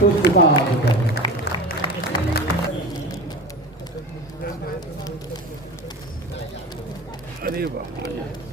तोच तुका आवाज होता. अरे बाबा मला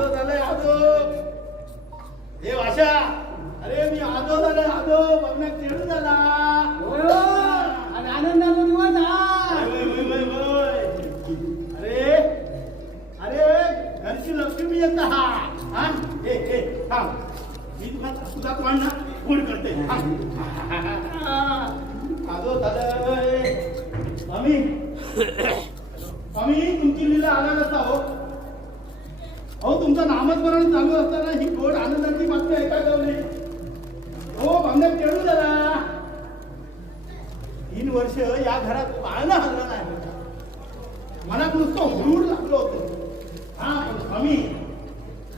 आदो झालंय आदो. हे भाषा, अरे मी आदो झालंय आदो. बघण्यात चेडू झाला. आणि आनंदाचा दिवस हा. अरे अरे घरची लक्ष्मी येत हा. हे थांब, मी तुझा तोंड ना गोड करते. आदो झालंय. आम्ही तुमची लीला आला नसता हो. अहो तुमचं नामस्मरण चालू असताना ही गोड आनंदाची बातमी ऐकायला लावली. हो बघण्यात खेळू जरा. 3 वर्ष या घरात पाळणं हल्ला नाही. मनात नुसतं हुरूर लागलं होतं. हा पण आम्ही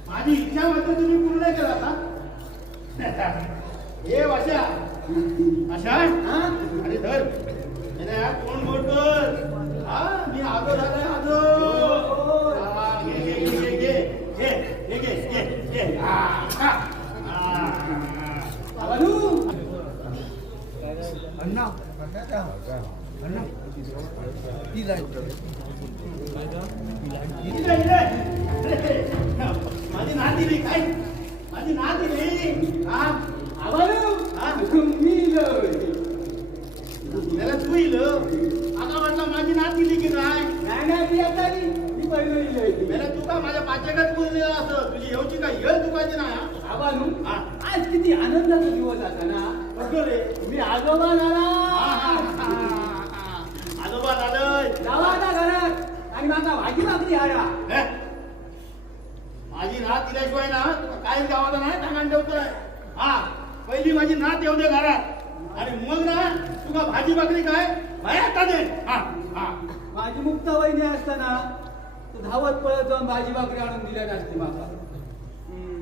माझी इच्छा मात्र तुम्ही पूर्ण केला का? हे वाशा अशा अरे धर कोण गोड कर. हा मी आदो झालाय आदो. अण्णा माझी नात दिली काय? माझी नात दिली. त्याला तू येईल आता म्हटलं माझी नात दिली की काय? त्याला तू का माझ्या पाचेकात बोललेला असं तुझी येऊची काय येल दुखायची ना. आज किती आनंदाचा दिवस आता ना. बघ रे मी आजोबा झाला. आजोबा झालं जावा आता घरात आणि माझा भाजी भाकरी हाडा. माझी नात दिल्याशिवाय ना काय गावाला नाही सांगायला ठेवतोय. हा पहिली माझी नात येऊ दे घरात आणि मग ना तुला भाजी भाकरी काय बाहेर दे. माझी मुक्त वहिनी असताना तू धावत पळत जाऊन भाजी भाकरी आणून दिल्या नसते माका.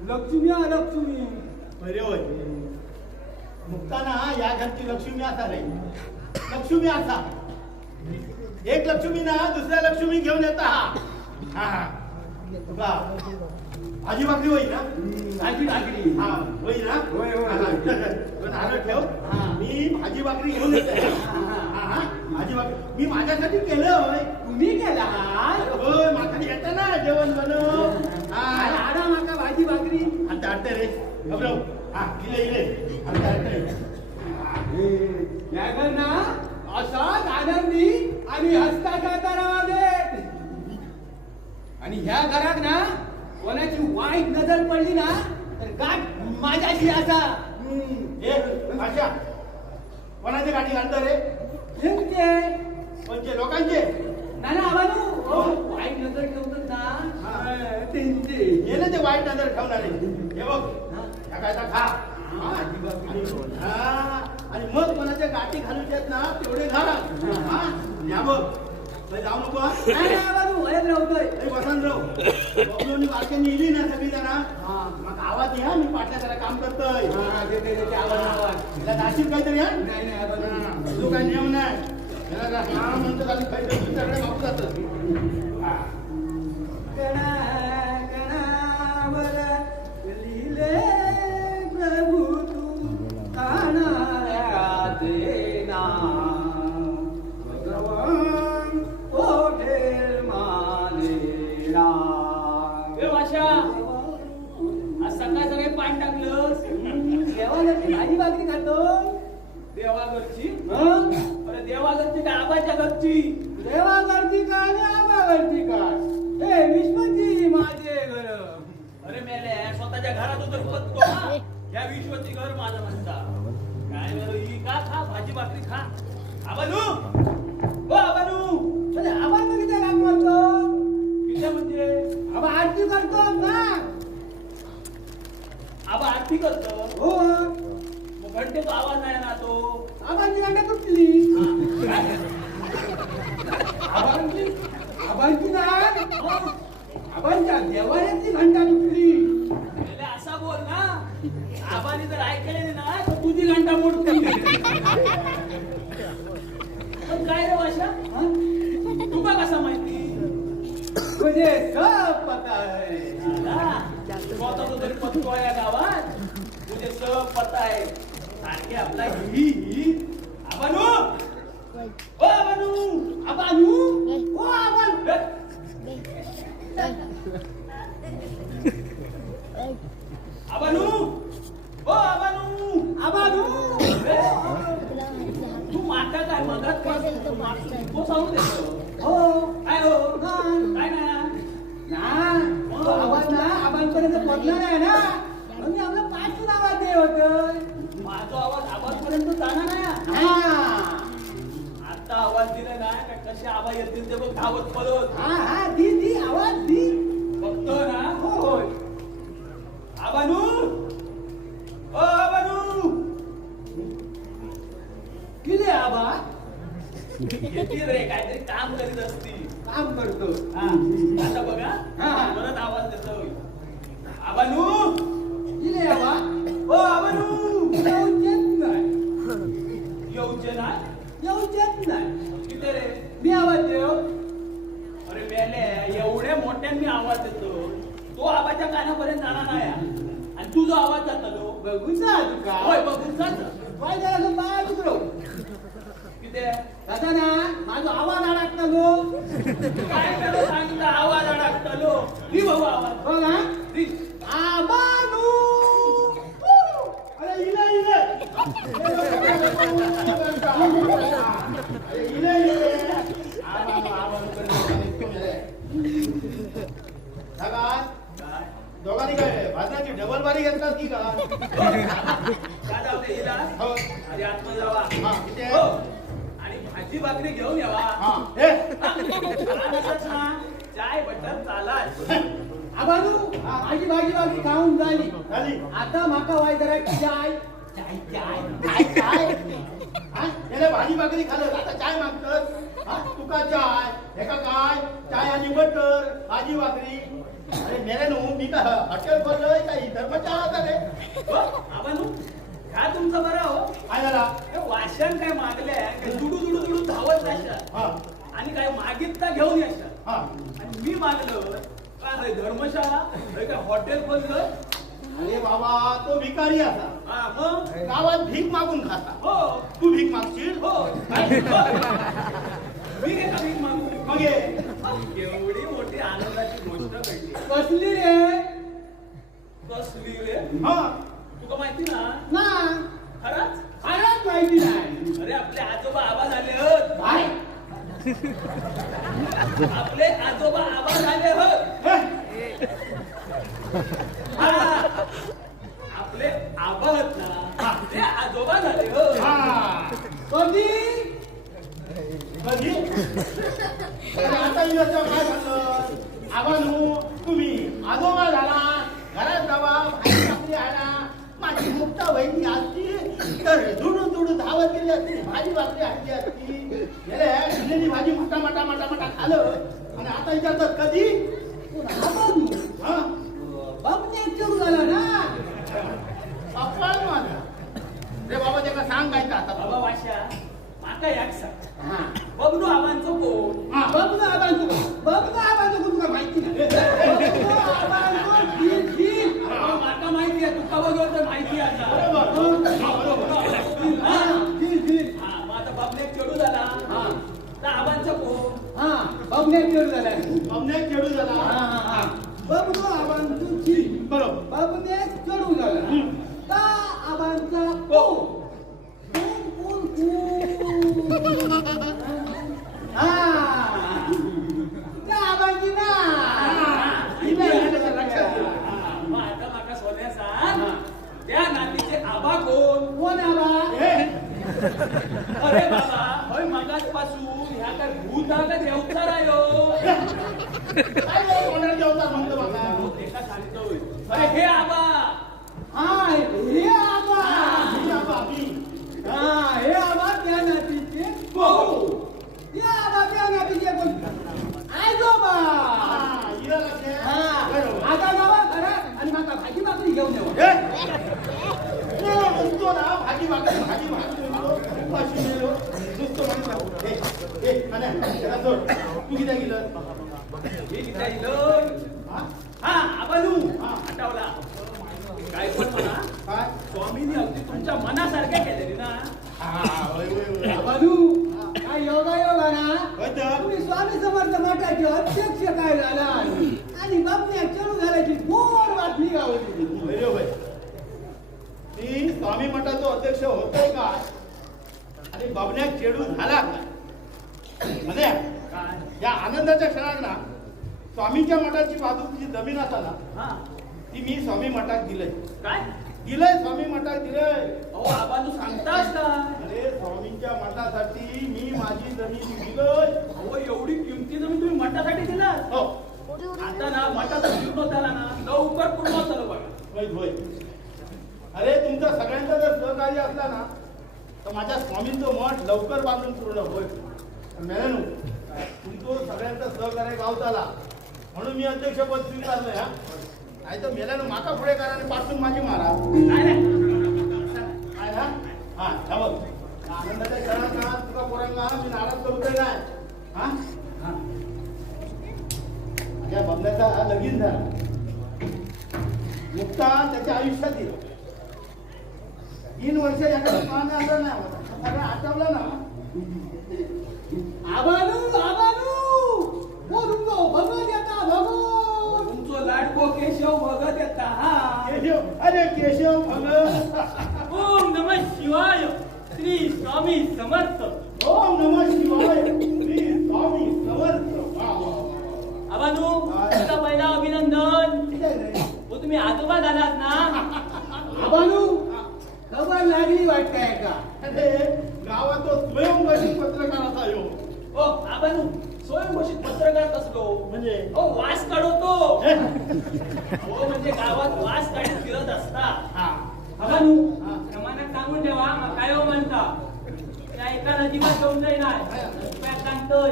लक्ष्मी लक्ष्मी बरे होय. मुक्ताना या घरची लक्ष्मी असा रे. लक्ष्मी असा एक लक्ष्मी ना दुसऱ्या लक्ष्मी घेऊन येता. हा तुला भाजी भाकरी होई ना. भाजी भाकरी हा होई ना. होय होय. नारळ ठेव. मी भाजी भाकरी घेऊन येते. भाजी भाकरी मी माझ्यासाठी केलं होय. तुम्ही केला होय माझ्यासाठी येतं ना जेवण बनव. आडा माका भाजी भाकरी आणि ताटते रे घबराव. हा इले इले आणि ताटते ना असाच आनंदी आणि हसता खेळता राहा दे. आणि ह्या घरात ना कोणाची वाईट नजर पडली ना तर गाठ माझ्याशी असा. हे भाषा कोणाची गाठी घालतो रे? कोणचे लोकांचे नाना आवानू वाईट नजर ठेवतात ना त्यांचे. हे ना ते वाईट नजर ठेवणारे. हे बघ काय खा. आणि मग कोणाच्या गाठी घालूचे आहेत ना तेवढे घाला. या बघ जाऊ नको. वसंतराव बबलूनी बारक्यांनी इली ना सगळी जरा. मग आवाज या मी पाटल्या जरा काम करतोय. तिला नाशिक काहीतरी हा तू काय नियम नाही म्हणतो खाली काहीतरी तुमच्याकडे मागू जात. प्रभू तू सकाळ सगळे पाणी टाकलं. देवाघरची भाजी भाकरी खातो. देवाघरची अरे देवाघरची का आबाच्या घरची. देवाघरची का आबाघरची का. हे विश्वची माझे घर. अरे मेले स्वतःच्या घरात उतर बघतो. या विश्वची घर माझं म्हणता काय बरं ही का खा भाजी भाकरी खा. आबानू हो आबानू. अरे आबानू किती काम करतो. किती म्हणजे आबा आरती करतो ना. आबा आरती करतो हो. मग घंटे तो आवाज नाही ना तो. आबांची घंटा तुटली. आबांची नाही आबांच्या देवाऱ्याची घंटा तुटली. असा बोल ना. आबाने जर ऐकले ना तर तुझी घंटा मोडती. पण काय रे वाशा तुका कसा माहिती. तुझे सब पता है. स्वतः तरी पत्तो या गावात तुझे सब पता आहे. सारखे आपला ही आबानू ओ आबानू आबानू ओ आबान आबानू ओ आबानू तू माका काय मदत तो सांगू देतो हो काय हो काय ना तो आवाज ना आबांपर्यंत पोहोचला नाही ना मी आपलं पाचून आवाज दे होत माझा आवाज पर्यंत जाणार नाही आता आवाज दिला नाही का कसे आवाज येतील ते बघ धावत पळत हा दी आवाज दी बघतो ना हो होय आबानू ओ आबानू किती आबा येतील रे काहीतरी काम करीत असती काम करतो हा आता बघा परत आवाज देतो आबानू किती आबा ओ आबानू येऊच नाही किती रे मी आवाज देऊ अरे मेले एवढ्या मोठ्याने मी आवाज देतो तो आवाजच्या कानापर्यंत जाणार नाही आणि तुझा आवाज जातो बघूचा तुका होय बघूचाच काय जरा बाय तुकडो किती दादा ना माझा आवाज अडकतो काय त्याला सांगितलं आवाज अडकतो ती भाऊ आवाज बघा आबानू अरे इले दोघांनी काय भाजनाची डबल बारी घेतलास की का अरे आत्मा जावा आणि भाजी भाकरी घेऊन यावा चाय बटर चालाच आबानू माझी भाजी भाकरी खाऊन झाली आता माका वाय जरा चाय चाय चाय काय काय भाजी भाकरी खाल्लं आता चाय मागतस तुका चाय एका काय चाय आणि बटर भाजी भाकरी अरे मेरे नो मी का हॉटेल खोललोय का ही धर्मशाळा रे आबानू ह्या तुमचं बरं हो काय झाला वाशन काय मागले दुडू धावत जायचं आणि काय मागितता घेऊन यायचं आणि मी मागलो काय धर्मशाळा काय हॉटेल खोललं अरे बाबा तो भिकारी असा मग गावात भीक मागून खाता हो तू भीक मागशील हो मी काय का भीक मागू मग एवढी मोठी आनंदाची गोष्ट घडली कसली रे तुका माहिती ना खरंच माहिती नाही अरे आपले आजोबा आबा झाले आपले आजोबा आबा झाले आपले आबा आहेत ना ते आजोबा झाले कधी आता इथं काय झालं आबानू तुम्ही आजोबा झाला घरात जावा भाजी भाकरी आणा माझी मुक्ता वहिनी असती तर दुडू धावत गेली असती भाजी भाकरी आणली असती गेले भाजी मोठा खाल्लं आणि आता विचारतात कधी सुरू झाला ना अप्पान माझा रे बाबा त्याला सांगायचं आता बाबा वाशा माका याक सांग बबनू आबांचं कोण बबनू आबांचं कोण तुला माहिती नाही माका माहिती आहे तुका बरोबर माहिती आहे आता बबनेक चढू झाला तर आबांचं कोण बबनेक चढू झाला बबनू आबांचं बरोबर बबनेक चढू झाला तर आबांचा कोण त्या नातीचे आबा कोण आबा अरे बाबा होय मगाचपासून ह्या काय भूत हा का देवचार म्हणतो बाबा एका सांगतोय अरे हे आबा हे आबा त्या नातीचे भाऊ ते आबा त्या नातीचे आजोबा आता जावा घरात आणि माका भाजी भाकरी घेऊन येवा भाजी भाकरी तू किती गेलं मी किती गेलो आबानू आठवला काय पण म्हणा स्वामींनी अगदी तुमच्या मनासारख्या केलेली ना आबानू काय योगा ना तुम्ही स्वामी समर्थ मठाचे अध्यक्ष काय झाला चेडू झाला का म्हणजे या आनंदाच्या क्षणात ना स्वामींच्या मठाची बाजूची जमीन असा ना हा ती मी स्वामी मठात दिलंय काय दिलंय स्वामी मठात दिलंय अहो आबा तू सांगतास का अरे स्वामींच्या मठासाठी मी माझी जमीन दिलंय अहो एवढी किमती जमीन तुम्ही मठासाठी दिला हो आता ना मठाचा जीर्ण झाला ना लवकर पूर्ण झालं बघा होय होय अरे तुमचं सगळ्यांचं जर सहकार्य असला ना तर माझ्या स्वामींचं मठ लवकर बांधून पूर्ण होय मेळनू तुमचं सगळ्यांचं सहकार्य गावताला म्हणून मी अध्यक्षपद स्वीकारलंय हा नाही तर मेल्यानं माका पुढे करा आणि पाठवून माझी मारा काय हा हा ह्या बघ आनंदाच्या क्षणात ना तुका पोरांना मी नाराज करूच नाही हा हा माझ्या बंगल्याचा लगीन झाला मुक्ता त्याच्या आयुष्यात येईल 3 वर्ष याकडे पाहणं आलं ना सगळं आठवलं ना तुमचं लाडको केशव भगत येता हा केशव अरे केशव भगत ओम नमः शिवाय श्री स्वामी समर्थ ओम नमः शिवाय श्री स्वामी समर्थ वा, वा, वा. आबानू तुझा पहिला अभिनंदन ठीक आहे रे. हो तुम्ही आजोबा झालात ना आबानू खबर लागली वाटतंय का अरे गावात तो स्वयंघोषित पत्रकार असा यो हो आबानू स्वयंघोषित पत्रकार कसलो म्हणजे हो वास काढवतो हे? हो म्हणजे गावात वास काढत फिरत असता हा. आबानू हा. प्रमाणात सांगून ठेवा मग काय हो म्हणता त्या एका नदीवर ठेवून जाईनाय सांगतोय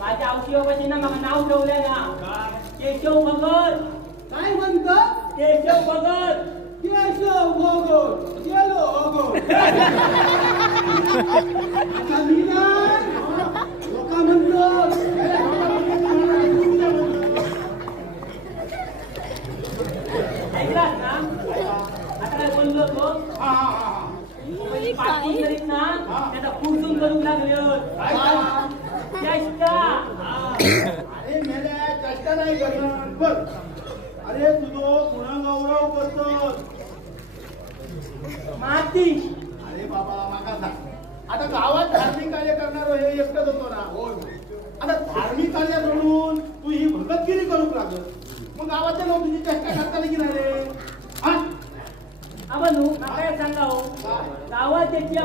माझ्या औषधापाशी ना मला नाव ठेवलंय ना केशव भगत काय म्हणतात केशव भगत केशव भगत गेलो भगत आता मी नाही लोक म्हणतात ऐकलात ना आता काय बोललो तो हा, हा, हा, हा. पाठवून करीत ना त्याचा पुरसून करून लागले काय काय? चेष्टा अरे मेल्या चेष्टा नाही करणार बघ अरे तुझो गुणगौरव करतो माती अरे बाबा माका सांग आता गावात धार्मिक कार्य करणार हे एकटंच होतो ना आता धार्मिक कार्य सोडून तू ही भगतगिरी करूक लागत मग गावातल्या लोक तुझी चेष्टा करता की नाही रे हा आबानू काय सांगा हो काय? गावात त्याची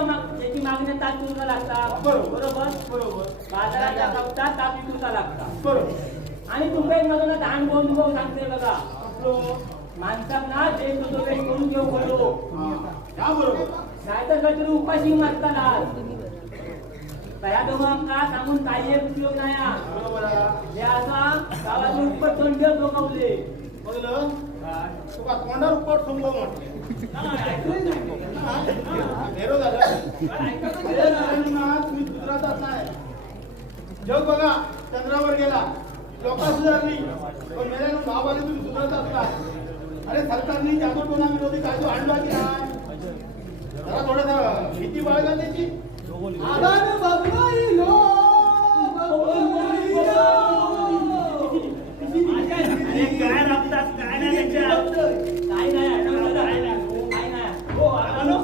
मागण्या ताट तुरका लागतात बरोबर. बरोबर बरोबर बाजाराच्या कपटात ताट तुरका लागतात बरोबर आणि तुमच्या मधून दान अनुभव सांगते बघा आपलं माणसाक ना जे तुझं काही करून घेऊ बोललो हा, या बरोबर नाहीतर काहीतरी उपाशी मारताना त्या दोघांका सांगून काही एक उपयोग नाही हा. बरोबर आहे. हे असा गावातून उपट तोंड डोकावले बघलं तुका तोंडावर पोट सोंगव म्हटले नेरो झालं अरे नारायणनाथ, तुम्ही गुजरातात नाही जग बघा चंद्रावर गेला लोक सुधारली पण मेल्यानं गावाला तुम्ही सुधारत असता अरे सरकारने जादूटोना विरोधी कायदो आणला की नाही जरा थोडा भीती बाळगा त्याची आबानू बघलो अरे काय रमतात काय नाही त्याच्यात काय नाही आठवलं काय नाही काय नाही हो आबानू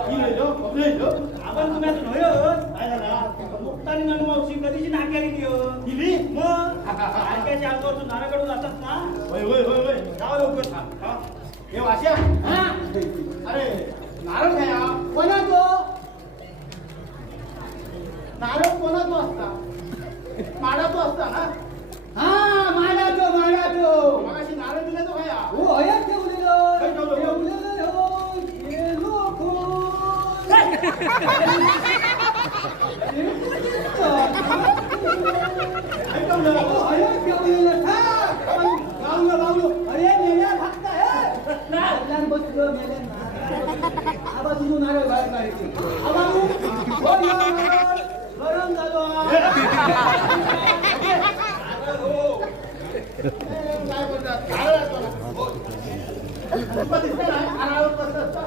ही गेलो, बबले गेलो. आपण तुम्ही आता नव्हे काय झाला? मुक्तानी ननुमावशी कधीची नाक्यारी गेली? मग ऐकायच्या अंगावर तू नाराकडून जातात ना होय होय होय होय जाऊ लवकर सांग हा. हे वाश्या अरे नारळ घ्या कोणा तो नारळ कोणाचा असता माडाचा असता ना हा माडातो मग अशी नारळ दिले तो खाया हो हयात ठेवलेलं काय ठेवलं? ठेवलेलं हो गेलो कोण ऐकवलं हो हयात ठेवलेलं लावलं अरे मेल्या फक्त नारळात बसलो मेल्या आबा तुझं नारळ बाहेर काढायचे आबा हो नारळ गरम झालो काय बोलतात नारळ असतो ना तुला दिसतं ना नारळावर कसं असतं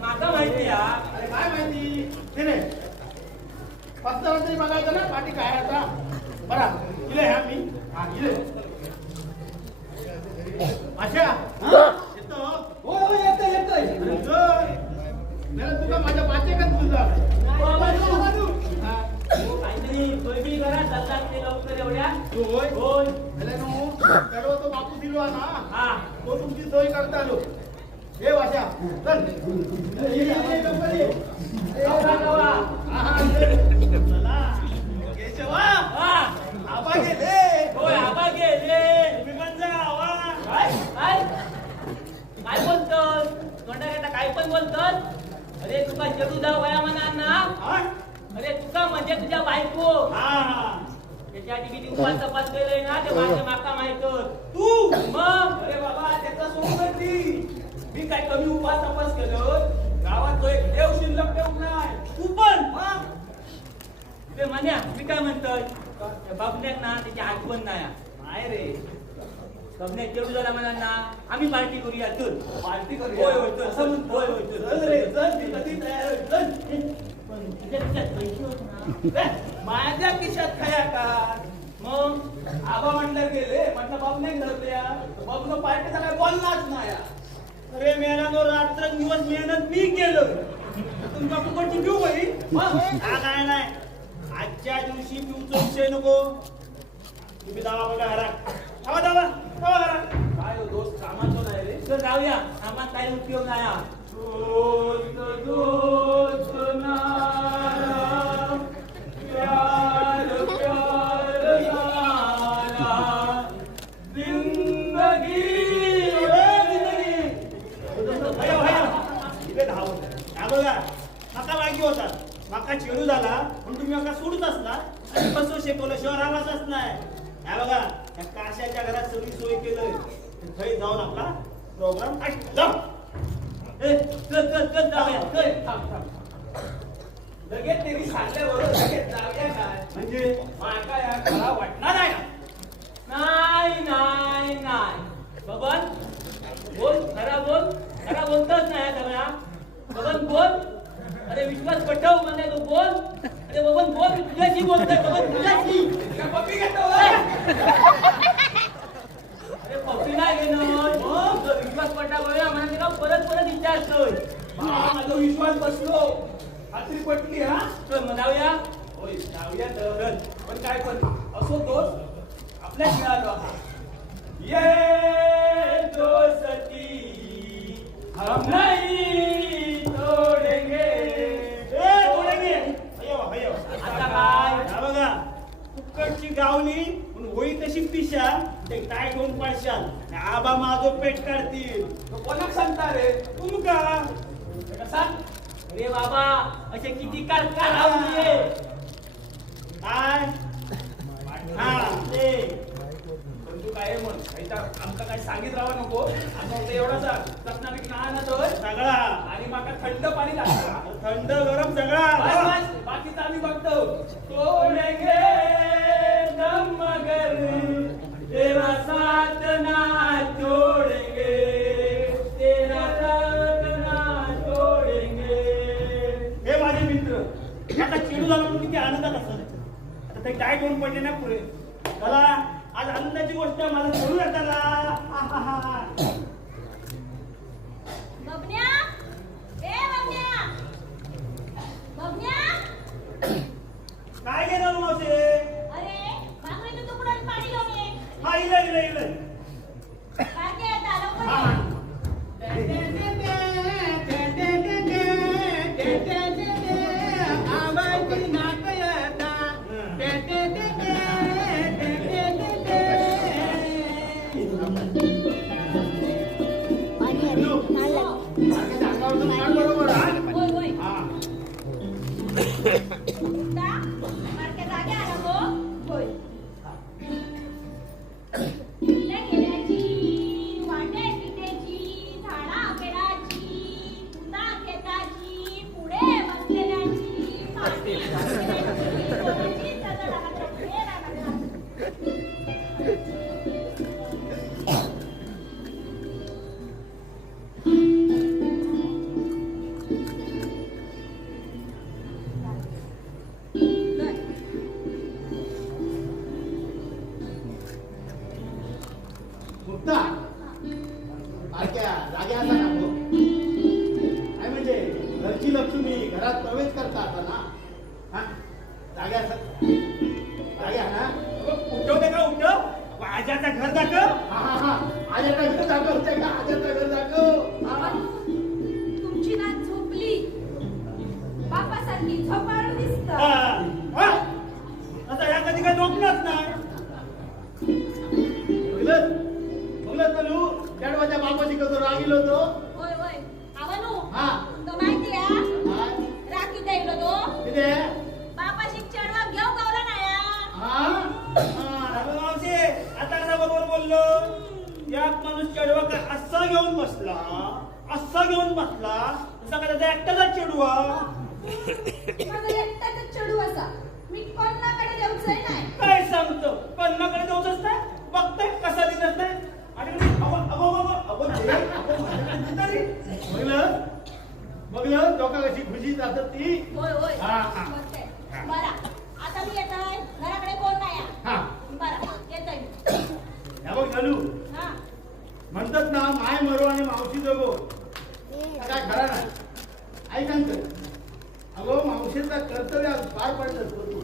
माका माहिती या अरे काय माहिती ते रे फक्त तरी बघायचं ना पाठी काय आता बरा इले ह्या मी हा इले अच्छा येतो हो येतोय अरे जर तुका माझ्या पाचे का तुझा हो, आबानू. होय होय त्याला नो त्याला तो बापू दिलो ना हा तो तुमची सोय करता आलो हे वाशा चल ये, लवकर ये. जावा. हा, ये. चला केशवा हा आबा गेले होय आबा गेले तुम्ही पण जा आवा काय काय काय बोलतोस तोंडाकडे काय पण बोलतोस अरे तुका जडू जाऊ वया म्हणा ना हा अरे तुका म्हणजे तुझ्या बायको हा त्याच्यासाठी किती उपास तपास केलंय ना ते माझ्या माका माहित तू मग अरे बाबा त्याचा सोडून ती मी काय कमी उपास तपास केलं गावात तो एक देव शिल्लक ठेवून नाही तू पण मग ते म्हण्या मी काय म्हणतोय त्या बाबण्याक ना त्याची आठवण नाही नाही रे बाबण्याक जेवढं झाला म्हणा ना आम्ही पार्टी करूया चल पार्टी होय करूया होय चल असं म्हणतो. होय होय चल चल रे चल मी कधी तयार आहे, चल पण तुझ्या खिशात पैसे होत ना ए, माझ्या खिशात खाया का मग आबा म्हणलं गेले म्हटलं बाबू नाही घरल्या बाबून पार्टीचा काय बोललाच नाही अरे मेला रात्र दिवस मेहनत मी केलं तुमचा फुकटची घेऊ बाई हा काय नाही आजच्या दिवशी पिऊचा विषय नको तुम्ही दावा बघा हरा धावा धावा धावा हरा काय हो दोस्त कामाचं नाही रे चल जाऊया आम्हाला काही उपयोग नाही हा. दोस्त दोस्त नारा प्यार प्यार नारा जिंदगी माका माहिती होता माका चेडू झाला पण तुम्ही माका सोडूच असला आणि कसं शिकवलं शहरालाच नाही ह्या बघा त्या काशाच्या घरात सगळी सोय केलं थंय जाऊन आपला प्रोग्राम जाऊ ए, चल चल चल जाऊया चल थांब थांब लगेच तरी सांगल्याबरोबर लगेच जाऊया काय म्हणजे माका या खरा वाटणार आहे ना नाही नाही नाही बबन बोल खरा बोलतच नाही सगळ्या बबन बोल अरे विश्वास पटव म्हणजे तू बोल अरे बबन बोल मी तुझ्याशी बोलतोय बबन तुझ्याशी का पप्पी घेतो होय? अरे पप्पी नाही घेणार मग जर विश्वास पटावया म्हणजे का परत परत विचारतोय माझा विश्वास बसलो खात्री पटली हा चल मग जाऊया होय जाऊया तर पण काय पण असो दोस्त आपल्याच मिळालो आता ये दोस्ती हम नहीं तोडेंगे तोडेंगे अयो अयो आता काय हा बघा फुकटची गावली पण होई तशी पिशा ते काय घेऊन पळशाल आबा माझं पेट काढतील तो कोणाक सांगता रे तुमका कसा अरे बाबा असे किती काल लावलीये काय हा ते पण तू काय म्हण आमका काय सांगित राहा नको आता ते एवढा चकना बिकना आणतोय सगळा आणि माका थंड पाणी लागतं थंड गरम सगळा बस बस बाकीचं आम्ही बघतो तोडेंगे दम मगर तेरा साथ ना छोड़ेंगे तेरा साथ ना छोड़ेंगे हे माझे मित्र आता चिडू झाला म्हणून किती आनंदात असत आता ते काय घेऊन पडले ना पुरे चला आज आनंदाची गोष्ट मला सोडू येताना बबन्या ए बबन्या बबन्या काय घेणार मावशे अरे भाकरीचं तुकडं आणि पाणी घेऊन ये हा इलं काय ते आता लवकर हा ये. बरोबर होय होय हा मुक्ता मारक्या जागे आला गो होय किल्ल्या गेल्याची वाटे पिटेची झाडा पेडाची पुन्हा खेताची पुढे बसलेल्याची पाठी बसलेल्याची कोणाची सगळं लागत हे लागत मुक्ता जागे असा ना हो काय म्हणजे घरची लक्ष्मी घरात प्रवेश करता आता ना हा जागे असा जागे ना उठवते का घर दाखव. हा आज्याचं घर दाखवते का? आज्याचं घर दाखव. हा. तुमची नात झोपली बापासारखी झोपाळू दिसत. आता ह्या कधी काय झोपलाच नाही. बघलं चालू त्या बापाशी कसं रागील होतो. होय होय आवनू हा. तो माहिती आहे काय? राखी द्यायला तो किती? बापाशी चढवा घेऊ गावला नाही हा? अगं मावशी, आता कसा बरोबर बोललो. एक माणूस चढवा काय असा घेऊन बसला, असा घेऊन बसला, तसा काय त्याचा एकट्याचा चढवा. माझा एकटाच चढू असा मी कोणाकडे देऊचंय नाही. काय सांगतो, पन्नाकडे जाऊच नाही. बघताय कसा दिसत नाही. आणि बघलं डोका कशी खुशी जातात ती. होय होय हा, हा. बघते. बरं आता मी येत आहे घराकडे कोण नाही आहे. हा बरं येतोय मी. या बघ चालू हा म्हणतात ना माय मरो आणि मावशी जगो. काय खरा नाही. ऐक सांगतो अगो मावशीचा कर्तव्य पार पडत असतो तू.